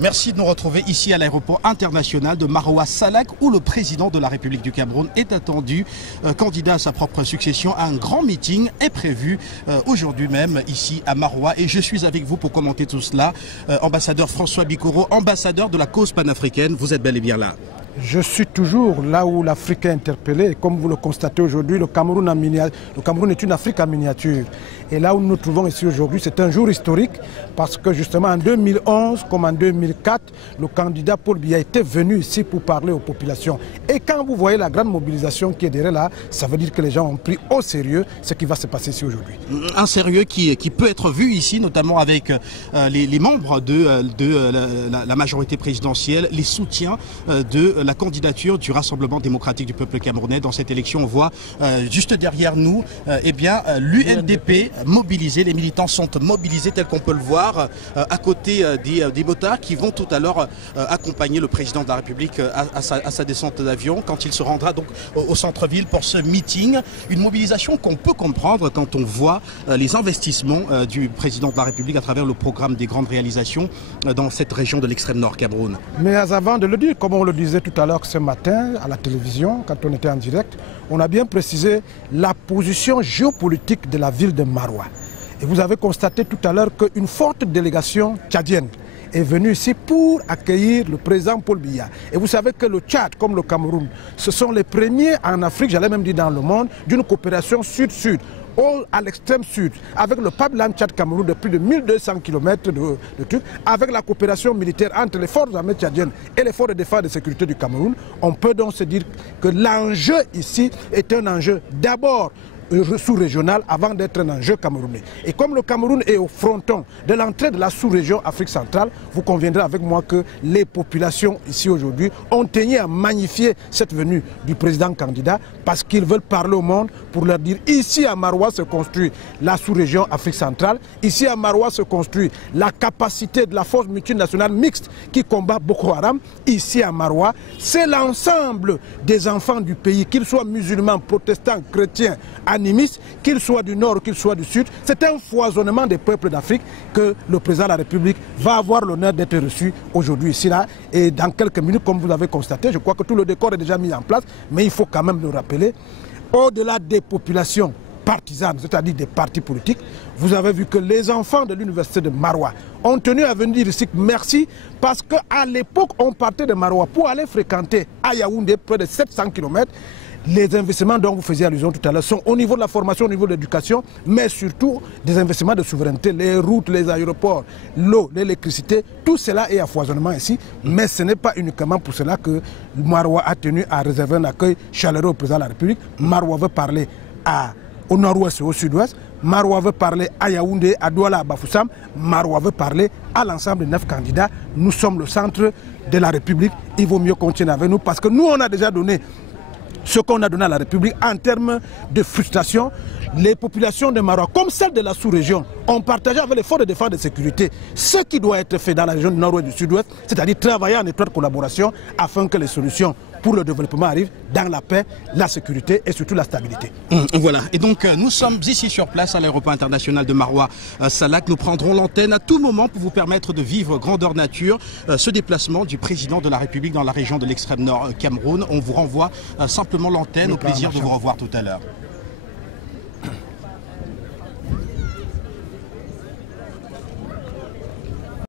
Merci de nous retrouver ici à l'aéroport international de Maroua Salak où le président de la République du Cameroun est attendu. Candidat à sa propre succession, un grand meeting est prévu aujourd'hui même ici à Maroua. Et je suis avec vous pour commenter tout cela. Ambassadeur François Bikoro, ambassadeur de la cause panafricaine, vous êtes bel et bien là. Je suis toujours là où l'Afrique est interpellée. Comme vous le constatez aujourd'hui, le Cameroun est une Afrique en miniature. Et là où nous nous trouvons ici aujourd'hui, c'est un jour historique parce que justement en 2011 comme en 2004, le candidat Paul Biya était venu ici pour parler aux populations. Et quand vous voyez la grande mobilisation qui est derrière là, ça veut dire que les gens ont pris au sérieux ce qui va se passer ici aujourd'hui. Un sérieux qui peut être vu ici, notamment avec les membres de la majorité présidentielle, les soutiens de la candidature du Rassemblement démocratique du peuple camerounais. Dans cette élection, on voit juste derrière nous l'UNDP mobilisé. Les militants sont mobilisés tel qu'on peut le voir à côté des motards qui vont tout à l'heure accompagner le président de la République à sa descente d'avion quand il se rendra donc au centre-ville pour ce meeting. Une mobilisation qu'on peut comprendre quand on voit les investissements du président de la République à travers le programme des grandes réalisations dans cette région de l'extrême nord Cameroun. Mais avant de le dire, comme on le disait tout à l'heure ce matin à la télévision, quand on était en direct, on a bien précisé la position géopolitique de la ville de Maroua. Et vous avez constaté tout à l'heure qu'une forte délégation tchadienne est venue ici pour accueillir le président Paul Biya. Et vous savez que le Tchad, comme le Cameroun, ce sont les premiers en Afrique, j'allais même dire dans le monde, d'une coopération sud-sud. À l'extrême sud, avec le pipeline Tchad-Cameroun de plus de 1200 km de trucs, avec la coopération militaire entre les forces armées tchadiennes et les forces de défense et de sécurité du Cameroun, on peut donc se dire que l'enjeu ici est un enjeu d'abord sous-régional avant d'être un enjeu camerounais. Et comme le Cameroun est au fronton de l'entrée de la sous-région Afrique centrale, vous conviendrez avec moi que les populations ici aujourd'hui ont tenu à magnifier cette venue du président candidat parce qu'ils veulent parler au monde pour leur dire ici à Maroua se construit la sous-région Afrique centrale, ici à Maroua se construit la capacité de la force multinationale mixte qui combat Boko Haram, ici à Maroua, c'est l'ensemble des enfants du pays, qu'ils soient musulmans, protestants, chrétiens, animistes, qu'ils soient du nord, qu'ils soient du sud. C'est un foisonnement des peuples d'Afrique que le président de la République va avoir l'honneur d'être reçu aujourd'hui ici là. Et dans quelques minutes, comme vous l'avez constaté, je crois que tout le décor est déjà mis en place, mais il faut quand même le rappeler, au-delà des populations partisanes, c'est-à-dire des partis politiques, vous avez vu que les enfants de l'université de Maroua ont tenu à venir ici, merci, parce qu'à l'époque, on partait de Maroua pour aller fréquenter à Yaoundé, près de 700 km. Les investissements dont vous faisiez allusion tout à l'heure sont au niveau de la formation, au niveau de l'éducation, mais surtout des investissements de souveraineté, les routes, les aéroports, l'eau, l'électricité, tout cela est à foisonnement ici, mais ce n'est pas uniquement pour cela que Maroua a tenu à réserver un accueil chaleureux au président de la République. Maroua veut parler au nord-ouest et au sud-ouest, Maroua veut parler à Yaoundé, à Douala, à Bafoussam, Maroua veut parler à l'ensemble des 9 candidats. Nous sommes le centre de la République, il vaut mieux continuer avec nous parce que nous on a déjà donné ce qu'on a donné à la République en termes de frustration. Les populations de Maroua, comme celles de la sous-région, ont partagé avec les forces de défense et de sécurité ce qui doit être fait dans la région du nord-ouest et du sud-ouest, c'est-à-dire travailler en étroite collaboration afin que les solutions pour le développement arrivent dans la paix, la sécurité et surtout la stabilité. Voilà, et donc nous sommes ici sur place à l'aéroport international de Maroua Salak. Nous prendrons l'antenne à tout moment pour vous permettre de vivre grandeur nature ce déplacement du président de la République dans la région de l'extrême nord Cameroun. On vous renvoie simplement l'antenne, au plaisir de vous revoir tout à l'heure.